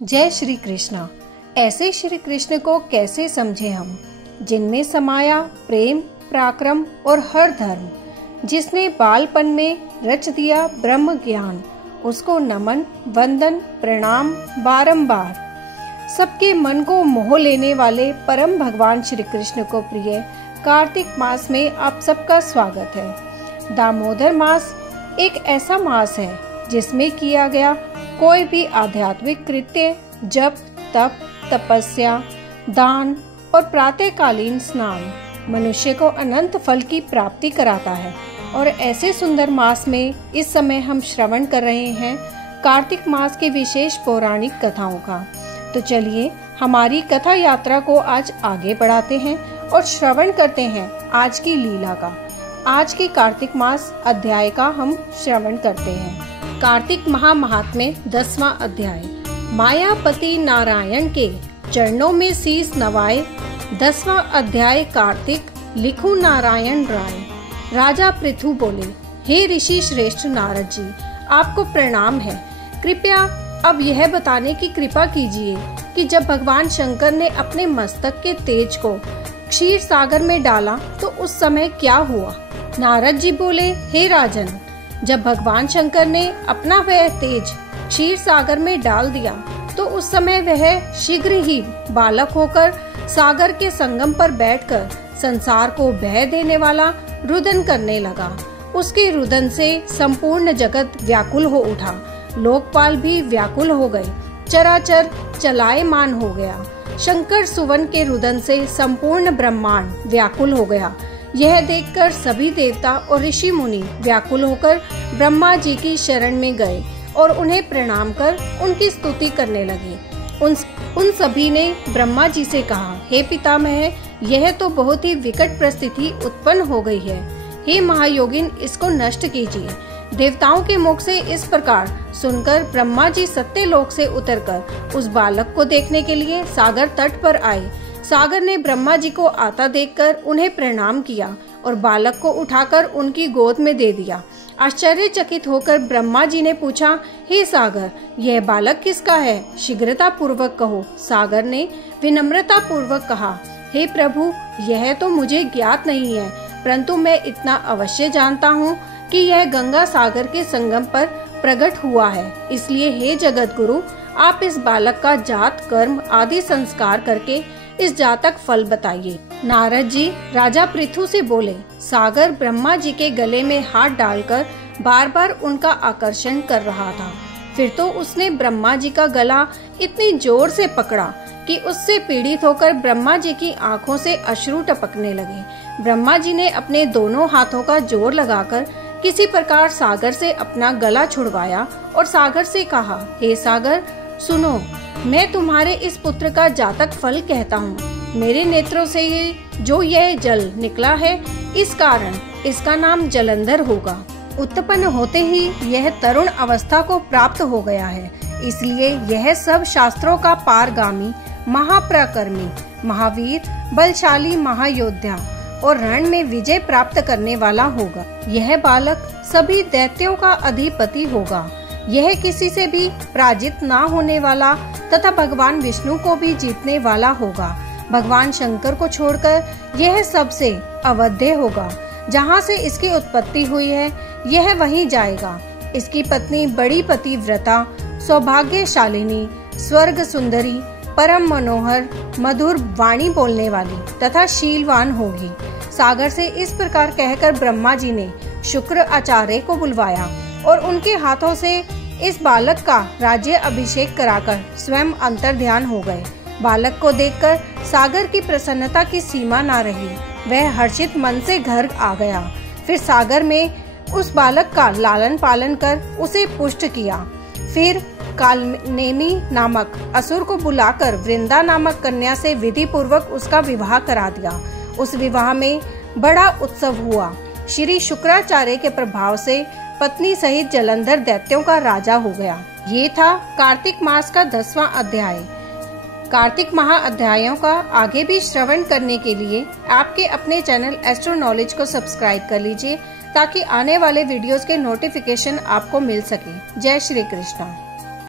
जय श्री कृष्ण। ऐसे श्री कृष्ण को कैसे समझे हम, जिनमें समाया प्रेम पराक्रम और हर धर्म, जिसने बालपन में रच दिया ब्रह्म ज्ञान, उसको नमन वंदन प्रणाम बारंबार। सबके मन को मोह लेने वाले परम भगवान श्री कृष्ण को प्रिय कार्तिक मास में आप सबका स्वागत है। दामोदर मास एक ऐसा मास है जिसमें किया गया कोई भी आध्यात्मिक कृत्य, जप तप तपस्या दान और प्रातःकालीन स्नान मनुष्य को अनंत फल की प्राप्ति कराता है। और ऐसे सुंदर मास में इस समय हम श्रवण कर रहे हैं कार्तिक मास की विशेष पौराणिक कथाओं का। तो चलिए हमारी कथा यात्रा को आज आगे बढ़ाते हैं और श्रवण करते हैं आज की लीला का। आज की कार्तिक मास अध्याय का हम श्रवण करते हैं। कार्तिक महात्म्य 10वां अध्याय। मायापति नारायण के चरणों में शीश नवाए। 10वां अध्याय। कार्तिक। लिखूं नारायण राय। राजा पृथु बोले, हे ऋषि श्रेष्ठ नारद जी, आपको प्रणाम है। कृपया अब यह बताने की कृपा कीजिए कि जब भगवान शंकर ने अपने मस्तक के तेज को क्षीर सागर में डाला तो उस समय क्या हुआ। नारद जी बोले, हे राजन, जब भगवान शंकर ने अपना वह तेज क्षीर सागर में डाल दिया तो उस समय वह शीघ्र ही बालक होकर सागर के संगम पर बैठकर संसार को बह देने वाला रुदन करने लगा। उसके रुदन से संपूर्ण जगत व्याकुल हो उठा, लोकपाल भी व्याकुल हो गए, चराचर चलायमान हो गया। शंकर सुवन के रुदन से संपूर्ण ब्रह्मांड व्याकुल हो गया। यह देखकर सभी देवता और ऋषि मुनि व्याकुल होकर ब्रह्मा जी की शरण में गए और उन्हें प्रणाम कर उनकी स्तुति करने लगे। उन सभी ने ब्रह्मा जी से कहा, हे पितामह, यह तो बहुत ही विकट परिस्थिति उत्पन्न हो गई है। हे महायोगिन, इसको नष्ट कीजिए। देवताओं के मुख से इस प्रकार सुनकर ब्रह्मा जी सत्यलोक से उतरकर उस बालक को देखने के लिए सागर तट पर आए। सागर ने ब्रह्मा जी को आता देखकर उन्हें प्रणाम किया और बालक को उठाकर उनकी गोद में दे दिया। आश्चर्यचकित होकर ब्रह्मा जी ने पूछा, हे सागर, यह बालक किसका है? शीघ्रता पूर्वक कहो। सागर ने विनम्रता पूर्वक कहा, हे प्रभु, यह तो मुझे ज्ञात नहीं है, परंतु मैं इतना अवश्य जानता हूँ कि यह गंगा सागर के संगम पर प्रकट हुआ है। इसलिए हे जगत गुरु, आप इस बालक का जात कर्म आदि संस्कार करके इस जातक फल बताइए। नारद जी राजा पृथु से बोले, सागर ब्रह्मा जी के गले में हाथ डालकर बार बार उनका आकर्षण कर रहा था। फिर तो उसने ब्रह्मा जी का गला इतनी जोर से पकड़ा कि उससे पीड़ित होकर ब्रह्मा जी की आंखों से अश्रु टपकने लगे। ब्रह्मा जी ने अपने दोनों हाथों का जोर लगाकर किसी प्रकार सागर से अपना गला छुड़वाया और सागर से कहा, हे सागर, सुनो, मैं तुम्हारे इस पुत्र का जातक फल कहता हूँ। मेरे नेत्रों से ही जो यह जल निकला है, इस कारण इसका नाम जलंधर होगा। उत्पन्न होते ही यह तरुण अवस्था को प्राप्त हो गया है, इसलिए यह सब शास्त्रों का पारगामी, महापराक्रमी, महावीर, बलशाली महायोद्धा और रण में विजय प्राप्त करने वाला होगा। यह बालक सभी दैत्यों का अधिपति होगा। यह किसी से भी पराजित ना होने वाला तथा भगवान विष्णु को भी जीतने वाला होगा। भगवान शंकर को छोड़कर यह सबसे अवध्य होगा। जहाँ से इसकी उत्पत्ति हुई है, यह वहीं जाएगा। इसकी पत्नी बड़ी पतिव्रता, सौभाग्यशालिनी, स्वर्ग सुंदरी, परम मनोहर, मधुर वाणी बोलने वाली तथा शीलवान होगी। सागर से इस प्रकार कहकर ब्रह्मा जी ने शुक्र आचार्य को बुलवाया और उनके हाथों से इस बालक का राज्य अभिषेक कराकर स्वयं अंतर ध्यान हो गए। बालक को देखकर सागर की प्रसन्नता की सीमा न रही। वह हर्षित मन से घर आ गया। फिर सागर में उस बालक का लालन पालन कर उसे पुष्ट किया। फिर कालनेमी नामक असुर को बुलाकर वृंदा नामक कन्या से विधि पूर्वक उसका विवाह करा दिया। उस विवाह में बड़ा उत्सव हुआ। श्री शुक्राचार्य के प्रभाव से पत्नी सहित जलंधर दैत्यों का राजा हो गया। ये था कार्तिक मास का 10वां अध्याय। कार्तिक महाअध्यायों का आगे भी श्रवण करने के लिए आपके अपने चैनल एस्ट्रो नॉलेज को सब्सक्राइब कर लीजिए, ताकि आने वाले वीडियोस के नोटिफिकेशन आपको मिल सके। जय श्री कृष्ण।